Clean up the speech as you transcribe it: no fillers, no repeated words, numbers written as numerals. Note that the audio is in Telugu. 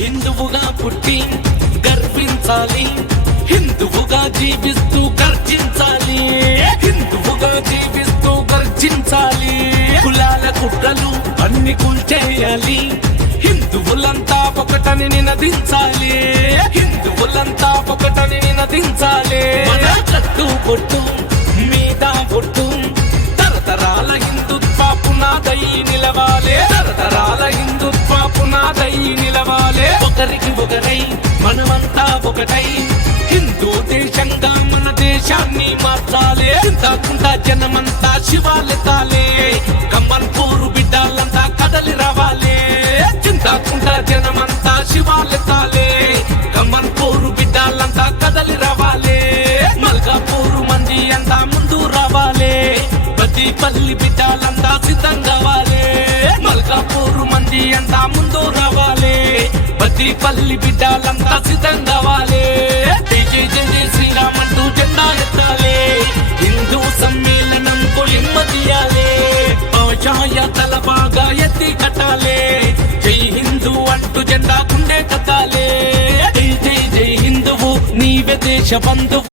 హిందువుగా పుట్టి గర్వించాలి, హిందువుగా జీవిస్తూ గర్జించాలి, హిందువుగా జీవిస్తూ గర్జించాలి. కులాల కుట్రలు అన్ని కూల్చేయాలి, హిందువులంతా ఒకటని నినదించాలి, హిందువులంతా ఒకటని నినదించాలి. మన కట్టు పొట్టు మీద పొట్టు తరతరాల హిందుత్వ పునాదై నిలవాలి, తరతరాల హిందుత్వ పునాదై నిలవాలి. ఒకరికి ఒకరై మనమంతా ఒకటై హిందూ దేశంగా మన దేశాన్ని మార్చాలి. చింతకుంటా జనమంతా శివాలెత్తాలి, కమ్మన్పూరు బిడ్డలంతా కదలి రావాలి. చింతకుంటా జనమంతా శివాలెత్తాలి, కమ్మన్పూరు బిడ్డలంతా కదలి రావాలి. మల్కాపూరు మంది అంతా ముందు రావాలి, బద్దిపల్లి బిడ్డలంతా సిద్ధం కావాలి. మల్కాపూరు మంది అంతా ముందు రావాలి, బద్దిపల్లి బిడ్డలంతా సిద్ధం కావాలి. జై జై జై జై శ్రీరామ్ అంటూ జెండా ఎత్తాలి, హిందూ సమ్మేళనం కొలిమ్మ తీయాలి, ఆశాయ తల బాగా ఎత్తి కట్టాలి. జై హిందూ అంటూ జెండా గుండె కట్టాలి. జై జై జై హిందువు నీవే దేశ బంధువు.